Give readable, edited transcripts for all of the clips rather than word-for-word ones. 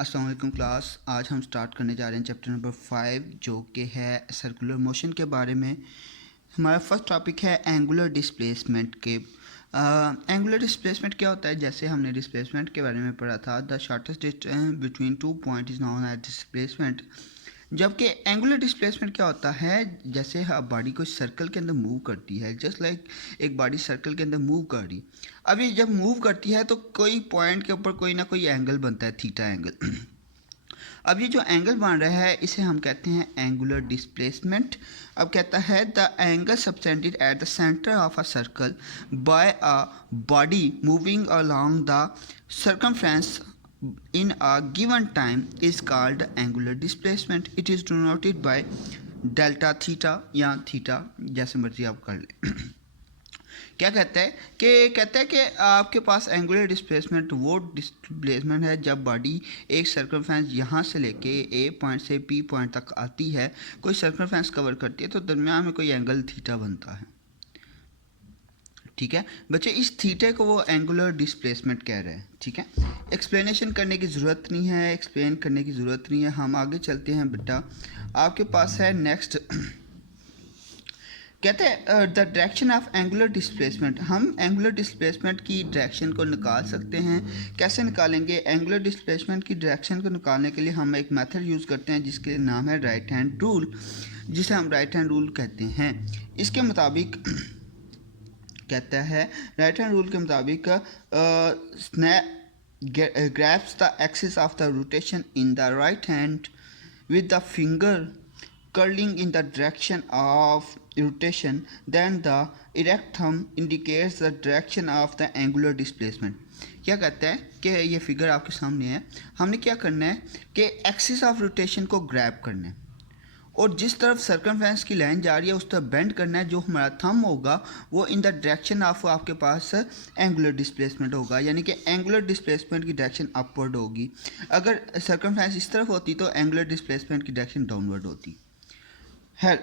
अस्सलाम वालेकुम क्लास। आज हम स्टार्ट करने जा रहे हैं चैप्टर नंबर 5 जो कि है सर्कुलर मोशन के बारे में। हमारा फर्स्ट टॉपिक है एंगुलर डिस्प्लेसमेंट के। एंगुलर डिस्प्लेसमेंट क्या होता है? जैसे हमने डिस्प्लेसमेंट के बारे में पढ़ा था, the shortest distance between two point is known as displacement. जबकि एंगुलर डिस्प्लेसमेंट क्या होता है? जैसे बॉडी को सर्कल के अंदर मूव करती है, जस्ट लाइक एक बॉडी सर्कल के अंदर मूव कर रही। अब ये जब मूव करती है तो कोई पॉइंट के ऊपर कोई ना कोई एंगल बनता है, थीटा एंगल। अब ये जो एंगल बन रहा है इसे हम कहते हैं एंगुलर डिस्प्लेसमेंट। अब कहता है the angle subtended at the centre of a circle by a body moving along the circumference in a given time is called angular displacement. It is denoted by delta theta या theta, जैसे मर्जी आप कर लें। क्या कहता है कि आपके पास एंगुलर डिस्प्लेसमेंट वो डिस्प्लेसमेंट है जब बॉडी एक सर्कमफ्रेंस यहाँ से लेके ए पॉइंट से पी पॉइंट तक आती है, कोई सर्कमफ्रेंस कवर करती है, तो दरमियान में कोई एंगल थीटा बनता है। ठीक है बच्चे, इस थीटे को वो एंगुलर डिस्प्लेसमेंट कह रहे हैं। ठीक है, एक्सप्लेनेशन करने की ज़रूरत नहीं है, एक्सप्लेन करने की ज़रूरत नहीं है। हम आगे चलते हैं बेटा। आपके पास है नेक्स्ट, कहते हैं the direction of angular displacement. हम एंगुलर डिस्प्लेसमेंट की डायरेक्शन को निकाल सकते हैं। कैसे निकालेंगे? एंगुलर डिस्प्लेसमेंट की डायरेक्शन को निकालने के लिए हम एक मेथड यूज़ करते हैं जिसके नाम है राइट हैंड रूल, जिसे हम राइट हैंड रूल कहते हैं। इसके मुताबिक कहता है, राइट हैंड रूल के मुताबिक grabs the axis of the rotation in the right hand with the finger curling in the direction of rotation, then the erect thumb indicates the direction of the angular displacement। क्या कहता है कि ये figure आपके सामने है, हमने क्या करना है कि एक्सिस ऑफ रोटेशन को ग्रैब करना है और जिस तरफ सर्कमफ्रेंस की लाइन जा रही है उस तरफ बेंड करना है। जो हमारा थंब होगा वो इन द डायरेक्शन ऑफ आपके पास एंगुलर डिस्प्लेसमेंट होगा, यानी कि एंगुलर डिस्प्लेसमेंट की डायरेक्शन अपवर्ड होगी। अगर सर्कमफ्रेंस इस तरफ होती तो एंगुलर डिस्प्लेसमेंट की डायरेक्शन डाउनवर्ड होती है।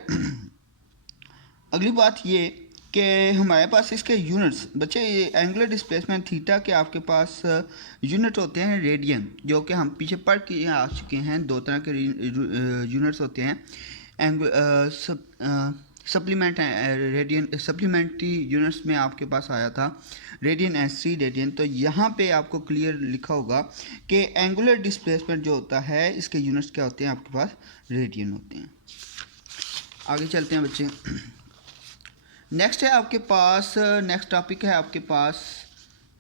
अगली बात ये कि हमारे पास इसके यूनिट्स बच्चे, एंगुलर डिस्प्लेसमेंट थीटा के आपके पास यूनिट होते हैं रेडियन, जो कि हम पीछे पढ़ के आ चुके हैं। दो तरह के यूनिट्स होते हैं, सप्लीमेंट रेडियन, सप्लीमेंट्री यूनिट्स में आपके पास आया था रेडियन एंड सी रेडियन। तो यहाँ पे आपको क्लियर लिखा होगा कि एंगुलर डिस्प्लेसमेंट जो होता है इसके यूनिट्स क्या होते हैं, आपके पास रेडियन होते हैं। आगे चलते हैं बच्चे। नेक्स्ट है आपके पास, नेक्स्ट टॉपिक है आपके पास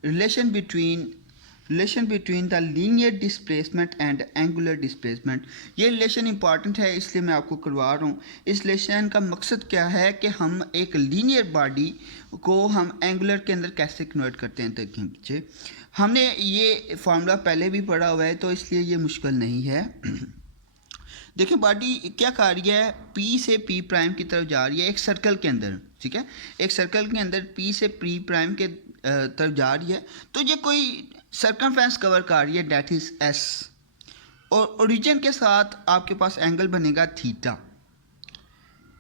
relation between the linear displacement and angular displacement. ये रिलेशन इंपॉर्टेंट है इसलिए मैं आपको करवा रहा हूँ। इस रिलेशन का मकसद क्या है कि हम एक लीनियर बॉडी को हम एंगुलर के अंदर कैसे कन्वर्ट करते हैं। देखें बच्चे, हमने ये फार्मूला पहले भी पढ़ा हुआ है तो इसलिए ये मुश्किल नहीं है। देखिए बॉडी क्या कर रही है, पी से पी प्राइम की तरफ जा रही है एक सर्कल के अंदर। ठीक है, एक सर्कल के अंदर पी से पी प्राइम के तरफ जा रही है, तो ये कोई सर्कमफ्रेंस कवर कर रही है, डेट इज एस, और ओरिजिन के साथ आपके पास एंगल बनेगा थीटा।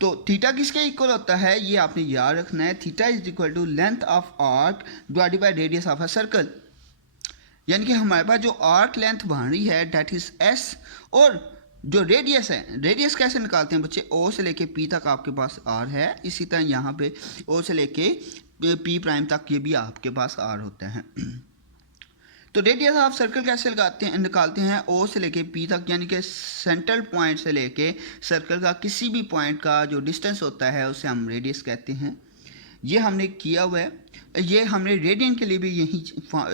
तो थीटा किसके इक्वल होता है ये आपने याद रखना है। Theta is equal to length of arc divided by radius of a circle, यानी कि हमारे पास जो आर्क लेंथ बन रही है डेट इज एस, और जो रेडियस है, रेडियस कैसे निकालते हैं बच्चे, ओ से लेके पी तक आपके पास आर है, इसी तरह यहाँ पे ओ से लेके पी प्राइम तक ये भी आपके पास आर होता है। तो रेडियस ऑफ सर्कल कैसे निकालते हैं, ओ से लेके पी तक, यानी कि सेंट्रल पॉइंट से लेके सर्कल का किसी भी पॉइंट का जो डिस्टेंस होता है उसे हम रेडियस कहते हैं। ये हमने किया हुआ है। ये हमने रेडियन के लिए भी यही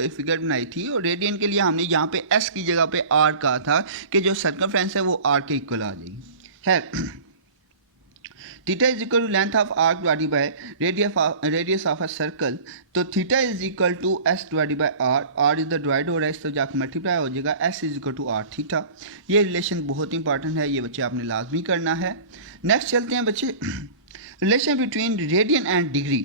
फिगर बनाई थी, और रेडियन के लिए हमने यहाँ पे एस की जगह पे आर कहा था कि जो सर्कमफ्रेंस है वो आर के इक्वल आ जाएगी है। Theta is equal to length of arc divided by radius of a circle. तो theta is equal to S divided by r, r इधर डिवाइड हो रहा है इस तो जाकर मल्टीप्लाई हो जाएगा, S is equal to are theta. ये रिलेशन बहुत इंपॉर्टेंट है, ये बच्चे आपने लाजमी करना है। नेक्स्ट चलते हैं बच्चे, relation between radian and degree.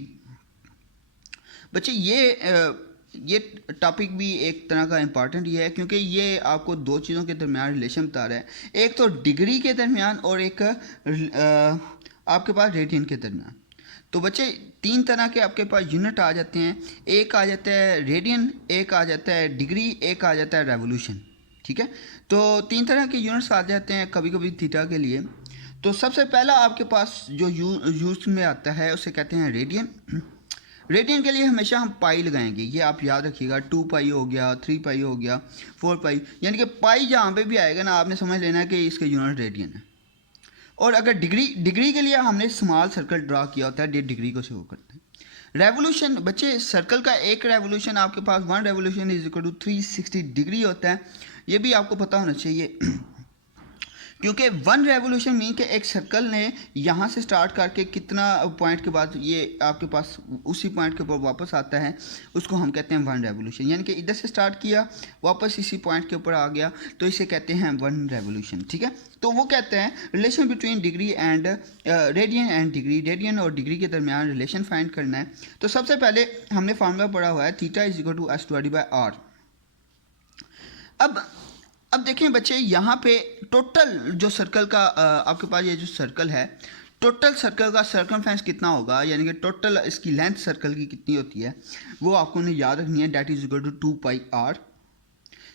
बच्चे ये टॉपिक भी एक तरह का इम्पॉर्टेंट ही है, क्योंकि ये आपको दो चीज़ों के दरमियान रिलेशन बता रहा है। एक तो डिग्री के दरमियान और एक आपके पास रेडियन के दरमियान। तो बच्चे तीन तरह के आपके पास यूनिट आ जाते हैं, एक आ जाता है रेडियन, एक आ जाता है डिग्री, एक आ जाता है रेवोल्यूशन। ठीक है। तो 3 तरह के यूनिट्स आ जाते हैं कभी कभी थीटा के लिए। तो सबसे पहला आपके पास जो यूज में आता है उसे कहते हैं रेडियन। रेडियन के लिए हमेशा हम पाई लगाएंगे, ये आप याद रखिएगा। 2 पाई हो गया, 3 पाई हो गया, 4 पाई, यानी कि पाई जहाँ पे भी आएगा ना आपने समझ लेना है कि इसके यूनिट रेडियन है। और अगर डिग्री के लिए हमने स्मॉल सर्कल ड्रा किया होता है, 1.5 डिग्री को शो करते हैं। रेवोल्यूशन बच्चे, सर्कल का एक रेवोल्यूशन आपके पास 1 revolution is equal to 360 degree होता है, ये भी आपको पता होना चाहिए। क्योंकि 1 रेवोल्यूशन मीन कि एक सर्कल ने यहाँ से स्टार्ट करके कितना पॉइंट के बाद ये आपके पास उसी पॉइंट के ऊपर वापस आता है, उसको हम कहते हैं 1 रेवोल्यूशन। यानी कि इधर से स्टार्ट किया वापस इसी पॉइंट के ऊपर आ गया, तो इसे कहते हैं 1 रेवोल्यूशन, ठीक है। तो वो कहते हैं relation between degree and radian and degree, radian और डिग्री के दरमियान रिलेशन फाइंड करना है। तो सबसे पहले हमने फार्मूला पढ़ा हुआ है theta is equal to s divided by r। अब देखिए बच्चे, यहाँ पे टोटल जो सर्कल का आपके पास ये जो सर्कल है, टोटल सर्कल का सर्कमफ्रेंस कितना होगा, यानी कि टोटल इसकी लेंथ सर्कल की कितनी होती है, वो आपको ने याद रखनी है। That is equal to 2 pi r।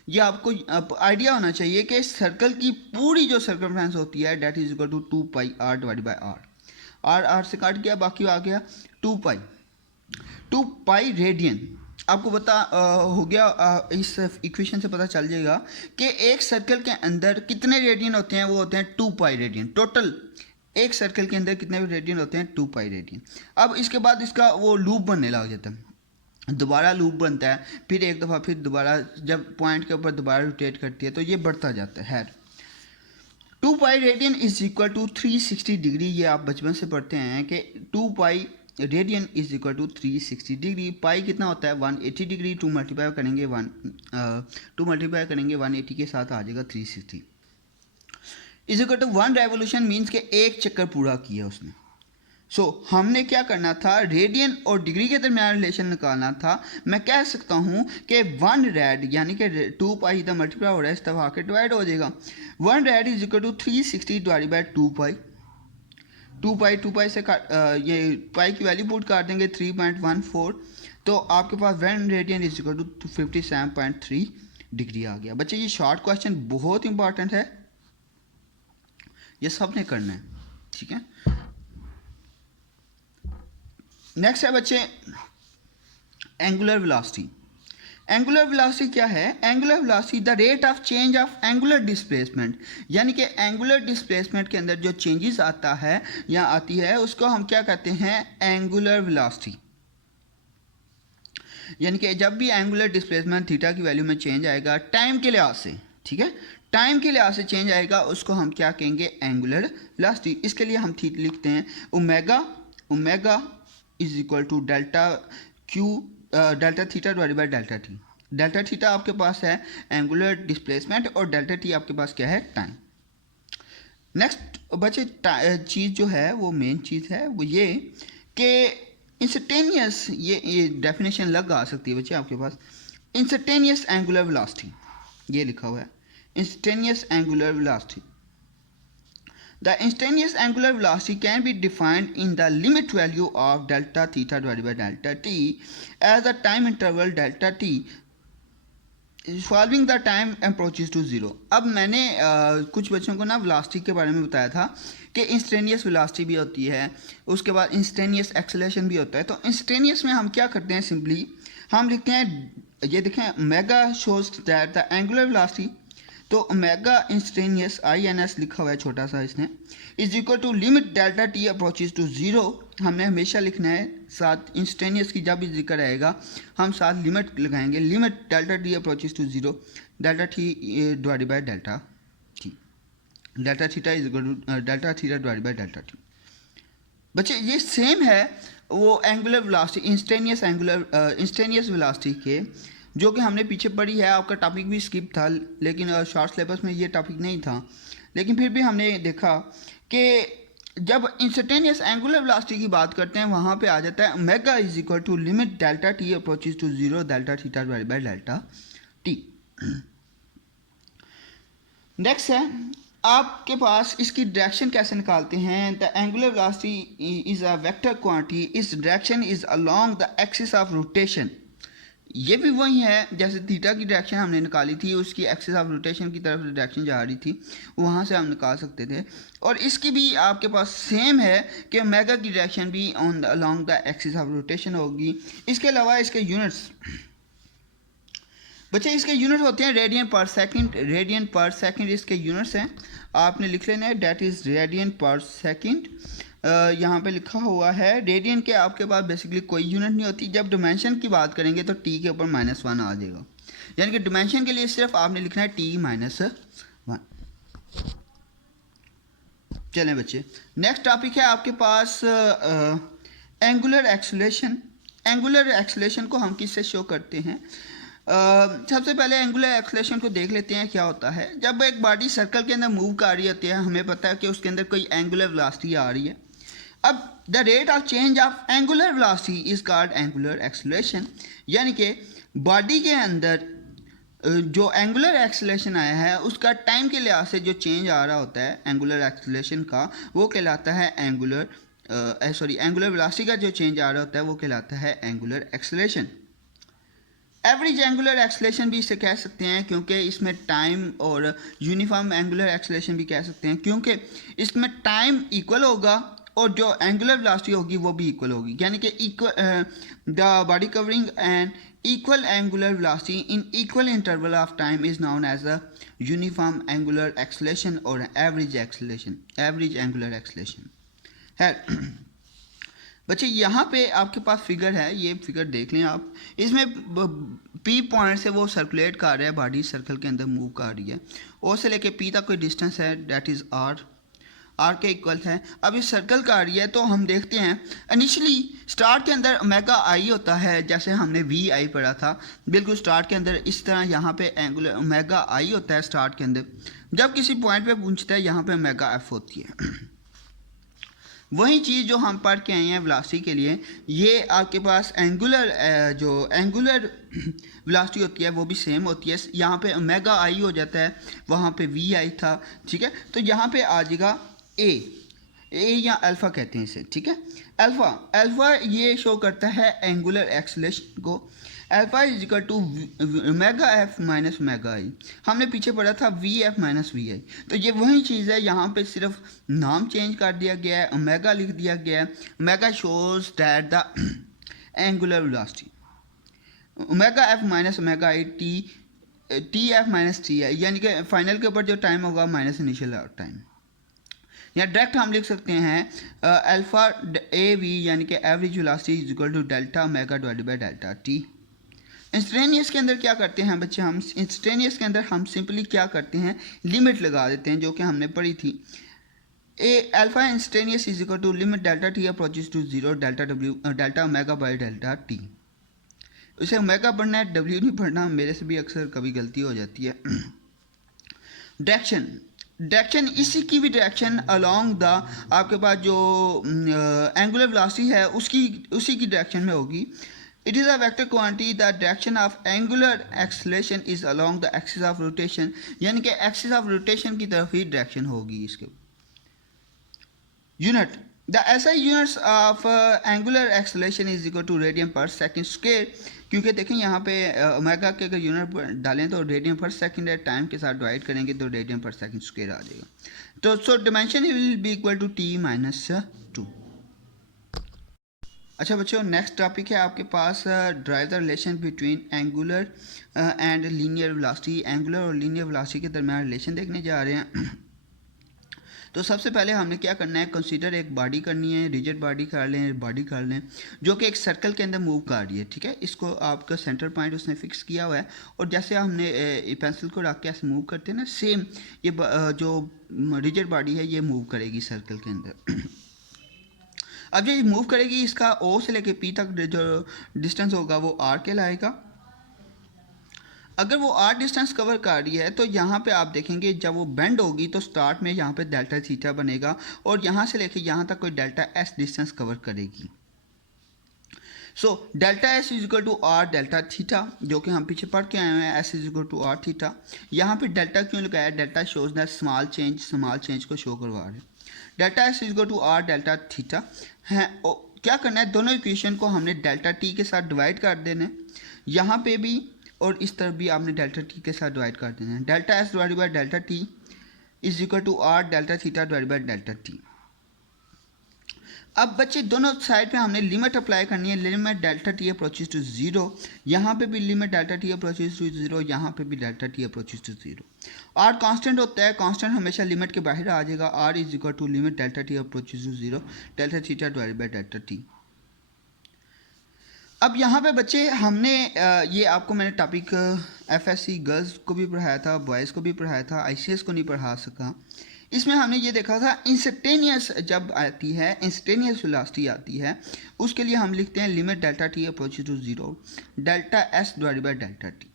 ये आपको आइडिया होना चाहिए कि सर्कल की पूरी जो सर्कमफ्रेंस होती है that is equal to 2 pi r divided by r। r से काट गया, बाकी आ गया 2 पाई रेडियन। आपको पता हो गया, इस इक्वेशन से पता चल जाएगा कि एक सर्कल के अंदर कितने रेडियन होते हैं, वो होते हैं 2 पाई रेडियन। टोटल एक सर्कल के अंदर कितने रेडियन होते हैं, 2 पाई रेडियन। अब इसके बाद इसका वो लूप बनने लग जाता है, दोबारा लूप बनता है, फिर एक दफ़ा फिर दोबारा जब पॉइंट के ऊपर दोबारा रोटेट करती है तो ये बढ़ता जाता है। 2 pi radian is equal to 360 degree. ये आप बचपन से पढ़ते हैं कि 2 pi radian is equal to 360 degree. Pi कितना होता है 180 डिग्री। 2 मल्टीप्लाई करेंगे 180 के साथ आ जाएगा 360 is equal to 1 revolution means के एक चक्कर पूरा किया उसने। सो हमने क्या करना था, रेडियन और डिग्री के दरमियान रिलेशन निकालना था। मैं कह सकता हूँ कि 1 रेड यानी कि 2 पाई इधर मल्टीप्लाई हो रहा है, इस तरफ आके डिवाइड हो जाएगा। 1 rad is equal to 360 divide by 2 pi. 2 pi से ये पाई की वैल्यू पुट कर देंगे 3.14, तो आपके पास 1 radian is equal to 57.3 degree आ गया। बच्चे ये शॉर्ट क्वेश्चन बहुत इंपॉर्टेंट है, ये सब ने करना है, ठीक है। नेक्स्ट है बच्चे एंगुलर वेलोसिटी। एंगुलर वेलोसिटी क्या है? Angular velocity the rate of change of angular displacement, यानी कि एंगुलर डिस्प्लेसमेंट के अंदर जो चेंजेस आता है या आती है उसको हम क्या कहते हैं, एंगुलर वेलोसिटी। यानी कि जब भी एंगुलर डिस्प्लेसमेंट थीटा की वैल्यू में चेंज आएगा टाइम के लिहाज से, ठीक है, टाइम के लिहाज से चेंज आएगा, उसको हम क्या कहेंगे, एंगुलर वेलोसिटी। इसके लिए हम थीटा लिखते हैं omega is equal to delta theta divided by delta T. Delta theta आपके पास है एंगुलर डिस्प्लेसमेंट और डेल्टा टी आपके पास क्या है, टाइम। नेक्स्ट बच्चे चीज़ जो है वो मेन चीज़ है वो ये कि इंस्टेंटेनियस, ये डेफिनेशन लग आ सकती है बच्चे आपके पास। इंस्टेंटेनियस एंगुलर वेलोसिटी ये लिखा हुआ है, instantaneous angular velocity. The instantaneous angular velocity can be defined in the limit value of delta theta divided by delta t as the time interval delta t following the time approaches to zero। अब मैंने कुछ बच्चों को ना velocity के बारे में बताया था कि इंस्टेंटेनियस वेलोसिटी भी होती है, उसके बाद इंस्टेंटेनियस एक्सेलरेशन भी होता है। तो इंस्टेंटेनियस में हम क्या करते हैं, सिंपली हम लिखते हैं, ये देखें omega shows that the angular velocity, तो ओमेगा इंस्टेंटेनियस INS लिखा हुआ है छोटा सा इसने, is equal to limit delta T approaches to zero. हमने हमेशा लिखना है साथ इंस्टेंटेनियस की जब भी जिक्र आएगा हम साथ लिमिट लगाएंगे, limit delta T approaches to zero delta T divided by delta T, delta theta is equal to delta theta divided by delta T. बच्चे ये सेम है वो एंगुलर वेलोसिटी इंस्टेंटेनियस वेलोसिटी के, जो कि हमने पीछे पढ़ी है। आपका टॉपिक भी स्किप था, लेकिन शॉर्ट सिलेबस में ये टॉपिक नहीं था, लेकिन फिर भी हमने देखा कि जब इंस्टेंटेनियस एंगुलर वेलोसिटी की बात करते हैं वहाँ पे आ जाता है omega is equal to limit delta T approaches to zero delta theta divided by delta t. Next है आपके पास इसकी डायरेक्शन कैसे निकालते हैं। The angular velocity is a vector quantity, इस direction is along the axis of rotation. ये भी वही है, जैसे थीटा की डायरेक्शन हमने निकाली थी, उसकी एक्सिस ऑफ रोटेशन की तरफ डायरेक्शन जा रही थी, वहाँ से हम निकाल सकते थे। और इसकी भी आपके पास सेम है कि ओमेगा की डायरेक्शन भी on along the axis of rotation होगी। इसके अलावा इसके यूनिट्स बच्चे, इसके यूनिट होते हैं radian per second. Radian per second इसके यूनिट्स हैं, आपने लिख लेना है, that is radian per second. यहाँ पे लिखा हुआ है। रेडियन के आपके पास बेसिकली कोई यूनिट नहीं होती। जब डिमेंशन की बात करेंगे तो टी के ऊपर -1 आ जाएगा, यानी कि डिमेंशन के लिए सिर्फ आपने लिखना है T-1। चलें बच्चे, नेक्स्ट टॉपिक है आपके पास एंगुलर एक्सेलरेशन। एंगुलर एक्सेलरेशन को हम किससे शो करते हैं? सबसे पहले एंगुलर एक्सेलरेशन को देख लेते हैं क्या होता है। जब एक बॉडी सर्कल के अंदर मूव कर रही होती है, हमें पता है कि उसके अंदर कोई एंगुलर वेलोसिटी आ रही है। अब the rate of change of angular velocity is called angular acceleration, यानी कि बॉडी के अंदर जो एंगुलर एक्सेलरेशन आया है उसका टाइम के लिहाज से जो चेंज आ रहा होता है एंगुलर एक्सेलरेशन का, वो कहलाता है एंगुलर वेलोसिटी का जो चेंज आ रहा होता है वो कहलाता है angular acceleration. Average angular acceleration भी इसे कह सकते हैं, क्योंकि इसमें टाइम, और यूनिफॉर्म एंगुलर एक्सेलरेशन भी कह सकते हैं, क्योंकि इसमें टाइम इक्वल होगा और जो एंगुलर वेलोसिटी होगी वो भी इक्वल होगी, यानी कि equal the body covering and equal angular velocity in equal interval of time is known as a uniform angular acceleration और एवरेज एंगुलर एक्सेलरेशन है। बच्चे यहाँ पे आपके पास फिगर है, ये फिगर देख लें आप। इसमें पी पॉइंट से वो सर्कुलेट कर रहा है, बॉडी सर्कल के अंदर मूव कर रही है। ओ से लेके पी तक कोई डिस्टेंस है, डेट इज़ आर के इक्वल है। अब इस सर्कल का रही है तो हम देखते हैं इनिशियली स्टार्ट के अंदर ओमेगा आई होता है, जैसे हमने वी आई पढ़ा था बिल्कुल स्टार्ट के अंदर। इस तरह यहाँ पे एंगुलर ओमेगा आई होता है स्टार्ट के अंदर। जब किसी पॉइंट पे पहुँचता है यहाँ पे ओमेगा एफ होती है। वही चीज़ जो हम पढ़ के आए हैं वेलोसिटी के लिए, ये आपके पास जो एंगुलर वेलोसिटी होती है वो भी सेम होती है। यहाँ पे ओमेगा आई हो जाता है, वहाँ पे वी आई था, ठीक है। तो यहाँ पे आ जाएगा ए या अल्फ़ा कहते हैं इसे, ठीक है। अल्फ़ा ये शो करता है एंगुलर एक्सेलरेशन को। Alpha is equal to omega F minus omega I. हमने पीछे पढ़ा था V F minus V I. तो ये वही चीज़ है, यहाँ पे सिर्फ नाम चेंज कर दिया गया है, ओमेगा लिख दिया गया है। Omega shows that the angular velocity, omega F minus omega I T F minus T I, यानी कि फाइनल के ऊपर जो टाइम होगा माइनस इनिशियल टाइम। या डायरेक्ट हम लिख सकते हैं अल्फ़ा ए वी, यानी कि average velocity is equal to delta omega divided by delta T. Instantaneous के अंदर क्या करते हैं बच्चे, हम इंस्टेंटेनियस के अंदर हम सिंपली क्या करते हैं, लिमिट लगा देते हैं, जो कि हमने पढ़ी थी। A alpha instantaneous is equal to limit delta T approaches to zero delta omega by delta t. उसे ओमेगा पढ़ना है, डब्ल्यू नहीं पढ़ना। मेरे से भी अक्सर कभी गलती हो जाती है। डायरेक्शन इसी की भी डायरेक्शन अलोंग द आपके पास जो एंगुलर वेलोसिटी है उसी की डायरेक्शन में होगी। It is a vector quantity, the direction of angular acceleration is along the axis of rotation, यानी कि एक्सिस ऑफ रोटेशन की तरफ ही डायरेक्शन होगी इसके। Unit the SI units of angular acceleration is equal to radian per second square, क्योंकि देखें यहाँ पे ओमेगा के अगर यूनिट डालें तो रेडियन पर सेकंड है, टाइम के साथ डिवाइड करेंगे तो रेडियन पर सेकंड स्क्वायर आ जाएगा। तो so dimension will be equal to T-2। अच्छा बच्चों, नेक्स्ट टॉपिक है आपके पास derive the relation between angular and linear velocity. Angular और लीनियर वेलोसिटी के दरमियान रिलेशन देखने जा रहे हैं। तो सबसे पहले हमने क्या करना है, कंसीडर एक बॉडी करनी है, रिजिड बॉडी कर लें जो कि एक सर्कल के अंदर मूव कर रही है, ठीक है। इसको आपका सेंटर पॉइंट उसने फिक्स किया हुआ है, और जैसे हमने पेंसिल को रख के ऐसे मूव करते हैं ना, सेम ये जो रिजिड बॉडी है ये मूव करेगी सर्कल के अंदर। अब ये मूव करेगी, इसका ओ से लेके पी तक जो डिस्टेंस होगा वो आर कहलाएगा। अगर वो आर डिस्टेंस कवर कर रही है तो यहाँ पे आप देखेंगे जब वो बेंड होगी तो स्टार्ट में यहाँ पे डेल्टा थीटा बनेगा, और यहाँ से लेके यहाँ तक कोई डेल्टा एस डिस्टेंस कवर करेगी। So delta S is equal to R delta theta, जो कि हम पीछे पढ़ के आए हैं, S is equal to are theta. यहाँ पे डेल्टा क्यों लगाया, delta shows that small change को शो करवा रहे हैं। Delta S is equal to R delta theta है। क्या करना है, दोनों इक्वेशन को हमने डेल्टा टी के साथ डिवाइड कर देना है। यहाँ पे भी और इस तरफ भी आपने डेल्टा टी के साथ डिवाइड कर देना है। Delta S divide by delta T is equal to R delta theta divide by delta T. अब बच्चे दोनों साइड पे हमने लिमिट अप्लाई करनी है। Limit delta T approaches to zero, यहाँ पे भी limit delta T approaches to zero, यहाँ पे भी delta T approaches to zero. R constant होता है, कांस्टेंट हमेशा लिमिट के बाहर आ जाएगा। R is equal to limit delta T approaches to zero delta theta divide by delta T. अब यहाँ पे बच्चे हमने ये आपको मैंने टॉपिक एफएससी गर्ल्स को भी पढ़ाया था, बॉयज़ को भी पढ़ाया था, आईसीएस को नहीं पढ़ा सका। इसमें हमने ये देखा था इंस्टेनियस जब आती है, इंस्टेनियस वेलोसिटी आती है, उसके लिए हम लिखते हैं limit delta T approaches to zero delta S divide by delta T.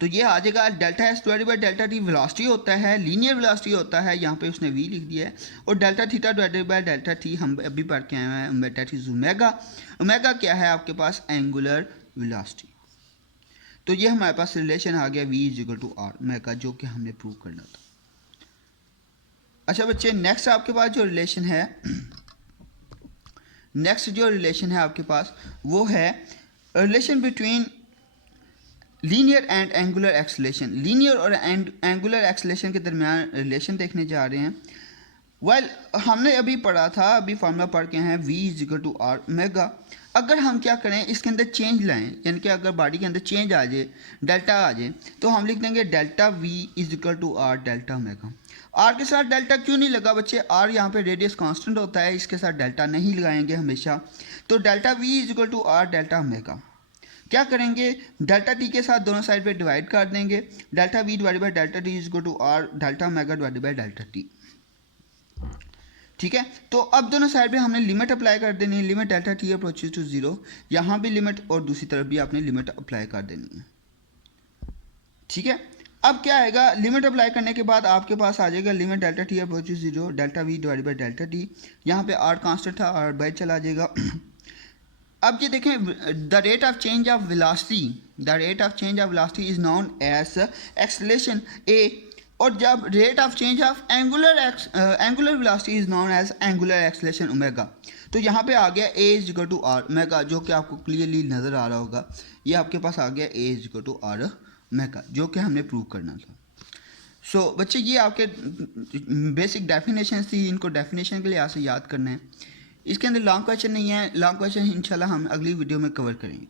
तो ये आ जाएगा delta S divide by delta T velocity होता है, लीनियर वेलोसिटी होता है, यहाँ पे उसने वी लिख दिया है। और delta theta divided by delta T हम अभी पढ़ के आए हैं, डेल्टा टी ओमेगा। ओमेगा क्या है आपके पास? Angular velocity. तो ये हमारे पास रिलेशन आ गया V is equal to are omega, जो कि हमने प्रूव करना था। अच्छा बच्चे, नेक्स्ट आपके पास जो रिलेशन है, नेक्स्ट जो रिलेशन है आपके पास वो है relation between linear and angular acceleration. Linear और एंगुलर एक्सेलेरेशन के दरमियान रिलेशन देखने जा रहे हैं। वेल हमने अभी पढ़ा था, अभी फार्मूला पढ़ के हैं V is equal to are omega. अगर हम क्या करें, इसके अंदर चेंज लाएं, यानी कि अगर बॉडी के अंदर चेंज आ जाए, डेल्टा आ जाए, तो हम लिख देंगे delta V is equal to R delta omega. R के साथ डेल्टा क्यों नहीं लगा बच्चे? आर यहाँ पे रेडियस कांस्टेंट होता है, इसके साथ डेल्टा नहीं लगाएंगे हमेशा। तो delta V is equal to R delta omega. क्या करेंगे, डेल्टा टी के साथ दोनों साइड पे डिवाइड कर देंगे। Delta we divide by delta T is equal to R delta omega divide by delta T. ठीक है, तो अब दोनों साइड पे हमने लिमिट अप्लाई कर देनी है। Limit delta T approaches to zero, यहाँ भी लिमिट और दूसरी तरफ भी आपने लिमिट अप्लाई कर देनी है। ठीक है, अब क्या आएगा, लिमिट अप्लाई करने के बाद आपके पास आ जाएगा limit delta T approaches zero delta we divide by delta t. यहाँ पे आर कांस्टेंट था, आर बाई चला जाएगा। अब ये देखें, the rate of change of velocity, the rate of change of velocity is known as acceleration A, और जब rate of change of angular velocity is known as angular acceleration omega. तो यहाँ पे आ गया A is equal to are omega, जो कि आपको क्लियरली नज़र आ रहा होगा। ये आपके पास आ गया A is equal to are omega, जो कि हमने प्रूव करना था। सो बच्चे, ये आपके बेसिक डेफिनेशन थी, इनको डेफिनेशन के लिहाज से याद करना है। इसके अंदर लॉन्ग क्वेश्चन नहीं है, लॉन्ग क्वेश्चन इंशाल्लाह हम अगली वीडियो में कवर करेंगे।